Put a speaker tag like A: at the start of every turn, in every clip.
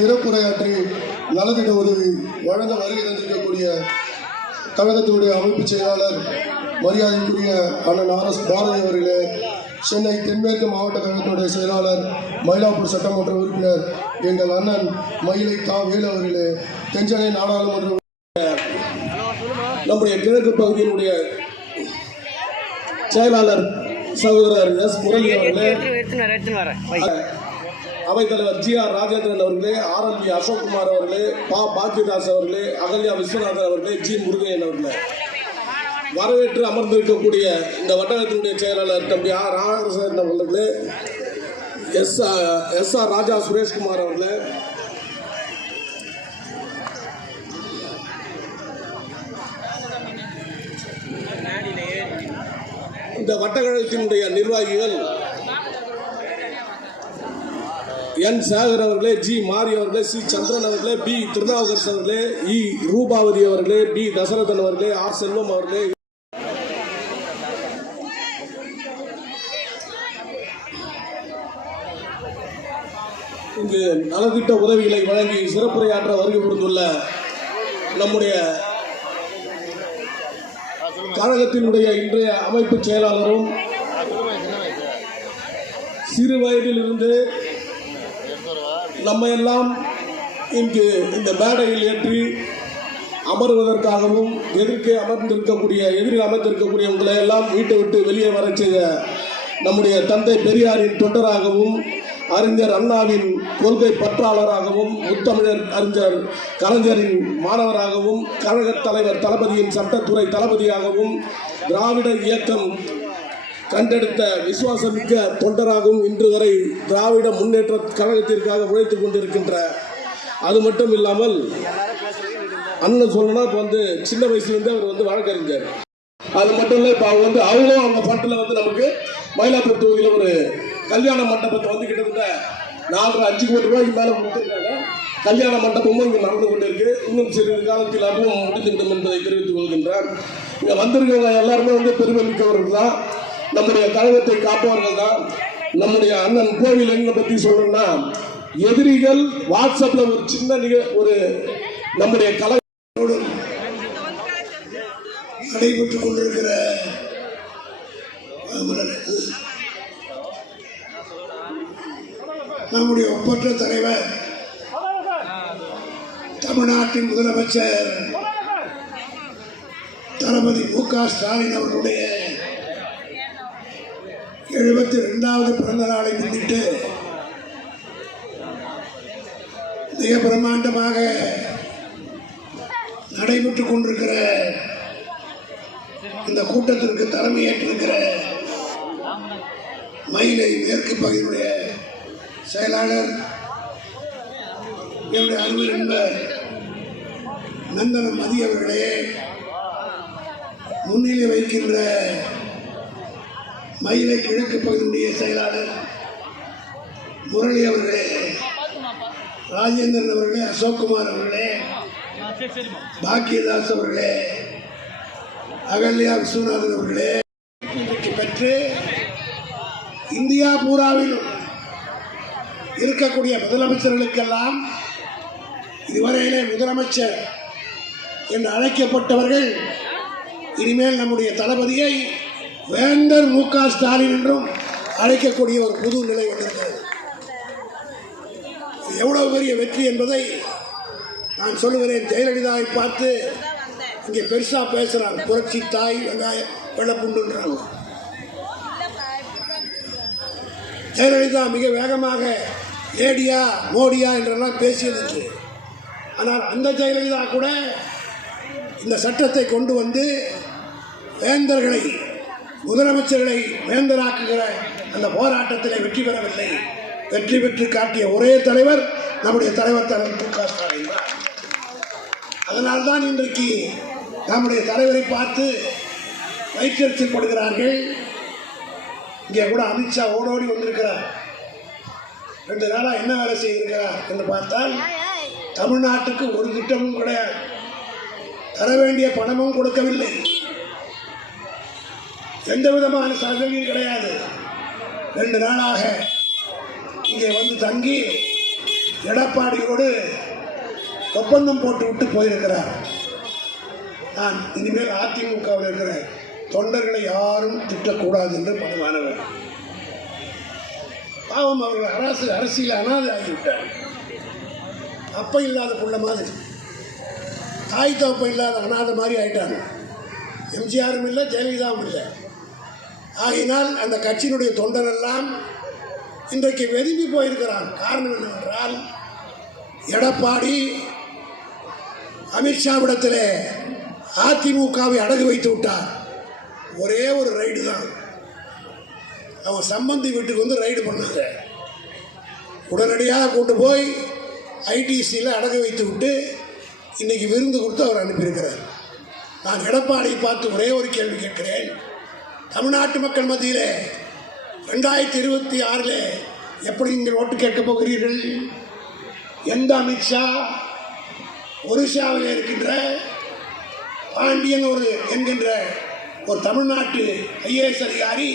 A: சிறப்புரையாற்றி நலத்திட்ட உதவி வழங்க வருகை தந்திருக்கக்கூடிய கழகத்தினுடைய அமைப்பு செயலாளர் மரியாதைக்குரிய அண்ணன் ஆர் எஸ் பாரதி அவர்களே சென்னை தென்மேற்கு மாவட்ட கழகத்தினுடைய செயலாளர் மயிலாப்பூர் சட்டமன்ற உறுப்பினர் எங்கள் அண்ணன் மயிலை தா வேலு அவர்களே தென்சென்னை நாடாளுமன்ற
B: நம்முடைய கிழக்கு பகுதியினுடைய செயலாளர் சகோதரர் எஸ். முரளி அவர்களே. அவைத்தலைவர் ஜி ஆர் ராஜேந்திரன் அவர்களே ஆர் எல் பி அசோக்குமார் அவர்களே பா. பாக்கியதாஸ் அவர்களே அகல்யா விஸ்வநாதன் அவர்களே ஜி. முருகையன் அவர்களே. வரவேற்று அமர்ந்திருக்கக்கூடிய இந்த வட்டகத்தினுடைய செயலாளர் தம்பி ஆர். ராமகிருஷ்ணன் அவர்களே S. S. R. Raja Sureshkumar அவர்களே. இந்த வட்டக்கழகத்தினுடைய நிர்வாகிகள் என் சாகர் அவர்களே ஜி மாரி அவர்களே சி சந்திரன் அவர்களே பி திருநாவுக்கரசு அவர்களே இ ரூபாவதி அவர்களே பி தசரதன் அவர்களே ஆர் செல்வம் அவர்களே. இங்கு நலத்திட்ட உதவிகளை வழங்கி சிறப்புரையாற்ற வருகை கொடுத்துள்ள நம்முடைய கழகத்தினுடைய இன்றைய அமைப்பு செயலாளரும் சிறு வயதிலிருந்து நம்ம எல்லாம் இங்கு இந்த மேடையில் ஏற்றி அமர்வதற்காகவும் எதிர்க்கே அமர்ந்திருக்கக்கூடிய எதிரில் அமர்ந்திருக்கக்கூடிய உங்களை எல்லாம் வீட்டை விட்டு வெளியே வர செய்த நம்முடைய தந்தை பெரியாரின் தொண்டராகவும் அறிஞர் அண்ணாவின் கொள்கை பற்றாளராகவும் முத்தமிழர் அறிஞர் கலைஞரின் மாணவராகவும் கழகத் தலைவர் தளபதியின் சட்டத்துறை தளபதியாகவும் திராவிட இயக்கம் கண்டெடுத்த விசுவாசமிக்க தொண்டராகவும் இன்று வரை திராவிட முன்னேற்ற கழகத்திற்காக உழைத்துக் கொண்டிருக்கின்ற அது மட்டும் இல்லாமல் அண்ணன் சொல்லணும் இப்போ வந்து சின்ன வயசுலேருந்தே அவர் வந்து வழக்கறிஞர். அது மட்டும் இல்லை இப்போ அவங்க வந்து அவங்களும் அவங்க ஃபண்டில் வந்து நமக்கு மயிலாப்பூர் தொகுதியில் ஒரு கல்யாண மண்டபத்தை வந்து கிட்டத்தட்ட நாலரை அஞ்சு கோடி ரூபாய்க்கு மேலே கொடுத்துருக்காங்க. கல்யாண மண்டபமும் இங்கே நடந்து கொண்டிருக்கு. இன்னும் சிறிது காலத்தில் அதுவும் முடிந்துவிடும் என்பதை தெரிவித்துக் கொள்கின்றார். இங்கே வந்திருக்கவங்க எல்லாருமே வந்து பெருமை மிக்கவர்கள் தான். நம்முடைய கழகத்தை காப்பவர்கள் தான். நம்முடைய அண்ணன் கோவில் எங்க பற்றி சொல்லணும்னா எதிரிகள் வாட்ஸ்அப்ல ஒரு சின்ன நிக ஒரு நம்முடைய கழக
C: நடைபெற்றுக் கொண்டிருக்கிற நம்முடைய ஒப்பற்ற தலைவர் தமிழ்நாட்டின் முதலமைச்சர் தளபதி மு க ஸ்டாலின் அவர்களுடைய எழுபத்தி ரெண்டாவது பிறந்த நாளை முன்னிட்டு மிக பிரம்மாண்டமாக நடைபெற்றுக் கொண்டிருக்கிற இந்த கூட்டத்திற்கு தலைமையேற்றிருக்கிற மயிலை மேற்கு பகுதியுடைய செயலாளர் என்னுடைய அருமை நண்பர் நந்தனம் மதி அவர்களே முன்னிலை வைக்கின்ற மயிலை கிழக்கு பகுதியுடைய செயலாளர் முரளி அவர்களே ராஜேந்திரன் அவர்களே அசோக்குமார் அவர்களே பாக்கியதாஸ் அவர்களே அகல்யா விஸ்வநாதன் அவர்களே வெற்றி பெற்று இந்தியா பூராவில் இருக்கக்கூடிய முதலமைச்சர்களுக்கெல்லாம் இதுவரையிலே முதலமைச்சர் என்று அழைக்கப்பட்டவர்கள் இனிமேல் நம்முடைய தளபதியை வேந்தர் மு க ஸ்டாலின் என்றும் அழைக்கக்கூடிய ஒரு புது நிலை வந்திருக்கிறது. எவ்வளவு பெரிய வெற்றி என்பதை நான் சொல்லுகிறேன். ஜெயலலிதாவை பார்த்து இங்கே பெருசாக பேசுகிறாங்க புரட்சி தாய் வெங்காய வெள்ளப்புண்டுன்றாங்க. ஜெயலலிதா மிக வேகமாக ஏடியா மோடியா என்றெல்லாம் பேசியது ஆனால் அந்த ஜெயலலிதா கூட இந்த சட்டத்தை கொண்டு வந்து வேந்தர்களை முதலமைச்சர்களை வேந்தராக்குகிற அந்த போராட்டத்தில் வெற்றி பெறவில்லை. வெற்றி பெற்று காட்டிய ஒரே தலைவர் நம்முடைய தலைவர் தலைவர் மு க ஸ்டாலின் தான். அதனால்தான் இன்றைக்கு நம்முடைய தலைவரை பார்த்து வயிற்றெரிச்சல் படுகிறார்கள் இங்கே கூட அமித்ஷா ஓடோடி வந்திருக்கிறார். ரெண்டு நாளாக என்ன வேலை செய்திருக்கிறார் என்று பார்த்தால் தமிழ்நாட்டுக்கு ஒரு திட்டமும் கிடையாது. தர வேண்டிய பணமும் கொடுக்கவில்லை. எந்த விதமான சலுகையும் கிடையாது. ரெண்டு நாளாக இங்கே வந்து தங்கி எடப்பாடியோடு ஒப்பந்தம் போட்டு விட்டு போயிருக்கிறார். நான் இனிமேல் அதிமுகவில் இருக்கிற தொண்டர்களை யாரும் திட்டக்கூடாது என்று பணிவானவர். பாவம் அவர்கள் அரசு அரசியல் அனாதை ஆகிவிட்டார். அப்ப இல்லாத புள்ள மாதிரி. தாய் தப்ப இல்லாத அனாதை மாதிரி ஆயிட்டாங்க. எம்ஜிஆரும் இல்லை ஜெயலலிதாவும் இல்லை. ஆகினால் அந்த கட்சியினுடைய தொண்டரெல்லாம் இன்றைக்கு வெதும்பி போயிருக்கிறான் காரணம் என்னவென்றால் எடப்பாடி அமித்ஷாவிடத்தில் அதிமுகவை அடகு வைத்து விட்டார். ஒரே ஒரு ரைடு தான். அவன் சம்பந்தி வீட்டுக்கு வந்து ரைடு பண்ணாங்க. உடனடியாக கொண்டு போய் ஐடிசியில் அடகு வைத்து விட்டு இன்றைக்கி விருந்து கொடுத்து அவர் அனுப்பியிருக்கிறார். நான் எடப்பாடியை பார்த்து ஒரே ஒரு கேள்வி கேட்கிறேன். தமிழ்நாட்டு மக்கள் மத்தியில் ரெண்டாயிரத்தி இருபத்தி ஆறில் எப்படி நீங்கள் ஓட்டு கேட்கப் போகிறீர்கள்? எந்த அமித்ஷா ஒரிசாவில் இருக்கின்ற பாண்டியன் ஒரு என்கின்ற ஒரு தமிழ்நாட்டு ஐஏஎஸ் அதிகாரி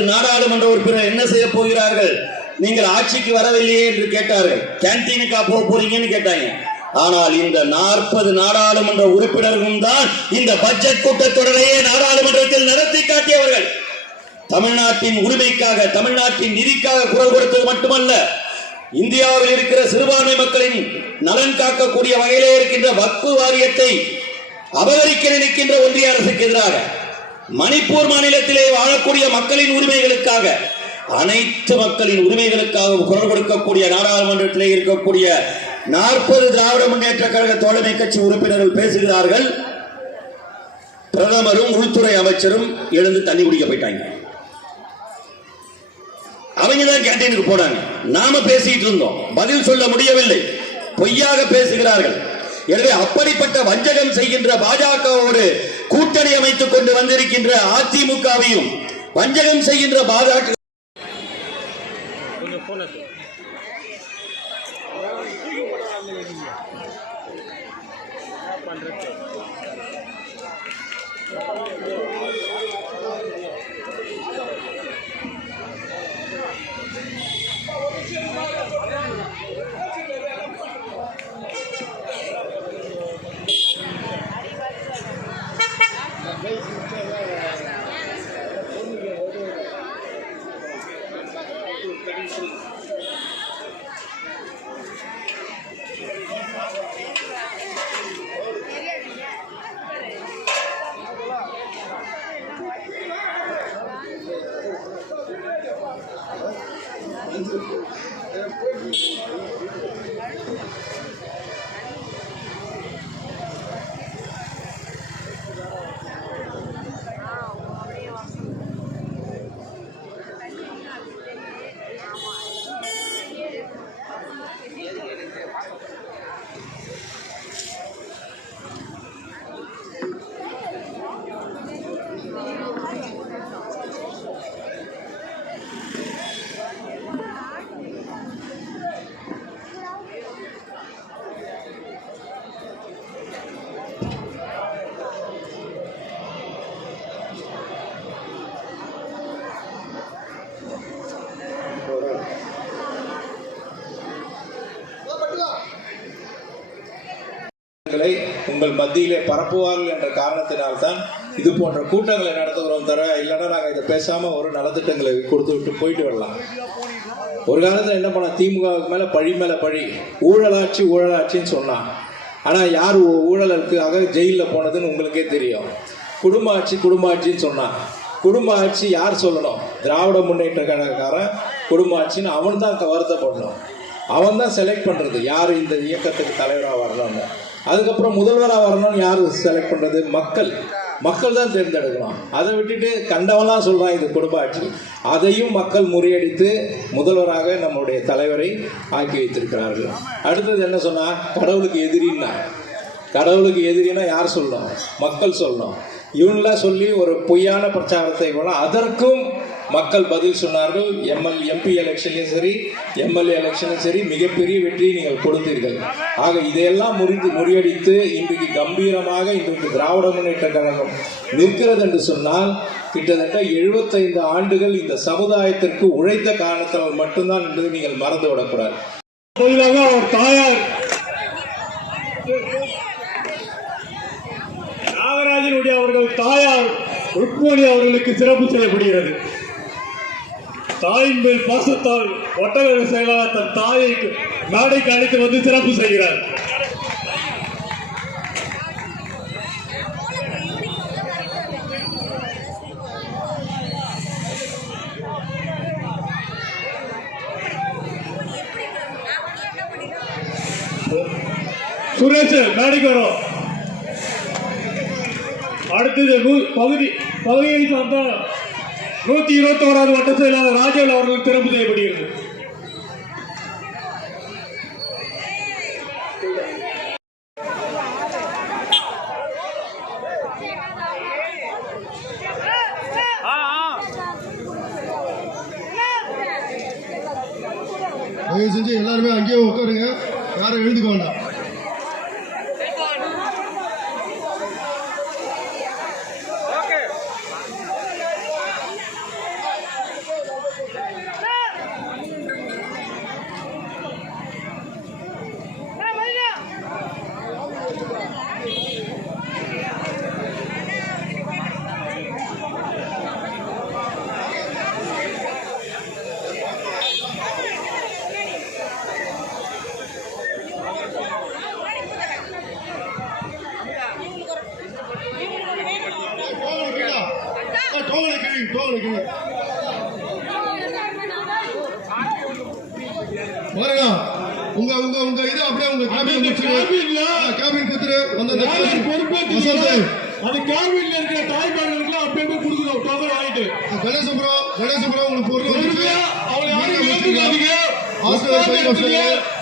D: இப்போது நாடாளுமன்ற உறுப்பினர் என்ன செய்ய போகிறார்கள்? நீங்கள் ஆட்சிக்கு வரவில்லையே என்று கேட்டார்கள். கேன்டீனுக்கா போக போறீங்கன்னு கேட்டாங்க. ஆனால் இந்த நாற்பது நாடாளுமன்ற உறுப்பினர்களும் தான் இந்த பட்ஜெட் கூட்டத்தொடரையே நாடாளுமன்றத்தில் நடத்தி காட்டியவர்கள். தமிழ்நாட்டின் உரிமைக்காக தமிழ்நாட்டின் நிதிக்காக குரல் கொடுத்தது மட்டுமல்ல இந்தியாவில் இருக்கிற சிறுபான்மை மக்களின் நலன் காக்கக்கூடிய வகையிலே இருக்கின்ற வக்பு வாரியத்தை அபகரிக்க நினைக்கின்ற ஒன்றிய அரசுக்கு எதிராக மணிப்பூர் மாநிலத்திலே வாழக்கூடிய மக்களின் உரிமைகளுக்காக அனைத்து மக்களின் உரிமைகளுக்காக குரல் கொடுக்கக்கூடிய நாடாளுமன்றத்திலே இருக்கக்கூடிய நாற்பது திராவிட முன்னேற்ற கழக தோழமை கட்சி உறுப்பினர்கள் பேசுகிறார்கள். பிரதமரும் உள்துறை அமைச்சரும் எழுந்து தண்ணி குடிக்க போயிட்டாங்க. அவங்க தான் கேண்டீனுக்கு போனாங்க. நாம பேசிட்டு இருந்தோம். பதில் சொல்ல முடியவில்லை. பொய்யாக பேசுகிறார்கள். எனவே அப்படிப்பட்ட வஞ்சகம் செய்கின்ற பாஜகவோடு கூட்டணி அமைத்துக் கொண்டு வந்திருக்கின்ற அதிமுகவையும் வஞ்சகம் செய்கின்ற பாஜக
E: பண்றது Thank you. உங்கள் மத்தியிலே பரப்புவார்கள் என்ற காரணத்தினால்தான் இது போன்ற கூட்டங்களை நடத்துகிறோம் தவிர இல்லைன்னா நாங்கள் இதை பேசாமல் ஒரு நலத்திட்டங்களை கொடுத்து விட்டு போயிட்டு வரலாம். ஒரு காலத்தில் என்ன பண்ண திமுகவுக்கு மேலே பழி மேலே பழி. ஊழலாட்சி ஊழலாட்சின்னு சொன்னான். ஆனால் யார் ஊழலுக்காக ஜெயிலில் போனதுன்னு உங்களுக்கே தெரியும். குடும்ப ஆட்சி குடும்ப ஆட்சின்னு சொன்னான். குடும்ப ஆட்சி யார் சொல்லணும்? திராவிட முன்னேற்ற கழகக்காரன் குடும்ப ஆட்சின்னு அவன் தான் வருத்தப்படணும் அவன் தான் செலக்ட் பண்ணுறது யார் இந்த இயக்கத்துக்கு தலைவராக வரணும்னு. அதுக்கப்புறம் முதல்வராக வரணும்னு யார் செலக்ட் பண்ணுறது மக்கள். மக்கள் தான் தேர்ந்தெடுக்கணும். அதை விட்டுட்டு கண்டவெல்லாம் சொல்கிறான் இது குடும்ப ஆட்சி அதையும் மக்கள் முறியடித்து முதல்வராக நம்முடைய தலைவரை ஆக்கி வைத்திருக்கிறார்கள். அடுத்தது என்ன சொன்னால் கடவுளுக்கு எதிரின்னா. கடவுளுக்கு எதிரினா யார் சொல்லணும்? மக்கள் சொல்லணும். இவங்களாம் சொல்லி ஒரு பொய்யான பிரச்சாரத்தை போனால் அதற்கும் மக்கள் பதில் சொன்னார்கள். எம்எல் எம்பி எலெக்ஷன்லையும் சரி எம்எல்ஏ எலெக்ஷனும் சரி மிகப்பெரிய வெற்றியை நீங்கள் கொடுத்தீர்கள். ஆக இதையெல்லாம் முறிந்து முறியடித்து இன்றைக்கு கம்பீரமாக இன்றைக்கு திராவிட முன்னேற்ற கழகம் நிற்கிறது என்று சொன்னால் கிட்டத்தட்ட எழுபத்தைந்து ஆண்டுகள் இந்த சமுதாயத்திற்கு உழைத்த காரணத்தால் மட்டும்தான் என்பதை நீங்கள் மறந்து விடக்கூடாது.
F: அவர் தாயார். நாகராஜனுடைய அவர்கள் தாயார் ருக்மணி அவர்களுக்கு சிறப்பு செய்யப்படுகிறது. தாயின் மேல் பாசத்தால் ஒட்டக செயலாளர் தன் தாயை மேடைக்கு அழைத்து வந்து சிறப்பு செய்கிறார். சுரேஷ் மேடைக்கு வரும். அடுத்தது பகுதி பகுதியை சார்ந்த நூத்தி இருபத்தி ஓராவது வட்ட செயலாளர் ராஜேல் அவர்கள் திறப்பு செய்யப்படுகிறது.
A: தயவு செஞ்சு எல்லாருமே அங்கேயே உட்காருங்க. யாரும் எழுதுக்க வேண்டாம் வைக்கணும் பாருங்க. உங்க உங்க உங்க இது அப்படியே உங்க கேபின்
F: கேபின்ல
A: கேபின் கொடுத்துரு வந்து அந்த
F: பொறுப்பேற்று அது கேபின்ல இருக்கிற தாய்மார்களுக்கு அப்படியே போய் கொடுக்கணும் டோக்கன் வாங்கிட்டு
A: கணேசபுரம் கணேசபுரம் உங்களுக்கு பொருள் வந்துச்சு
F: அவளை யாரும்
A: ஹாஸ்டல்